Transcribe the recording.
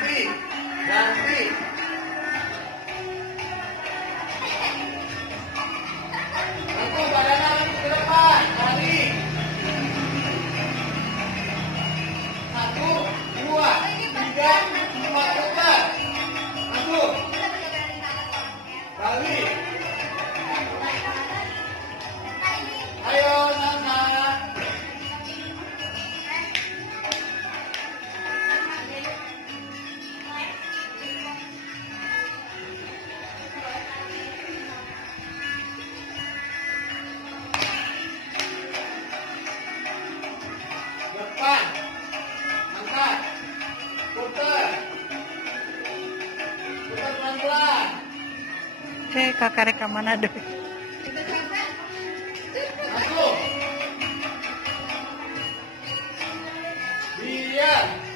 ganti, ganti. Aku badan lagi ke depan, balik. 1, 2, 3, 4 putar. Masuk. Balik. Ayo, Nana. Depan. Angkat. Putar. Putar pelan-pelan. Kakak rekam mana deh? Masuk. Diam.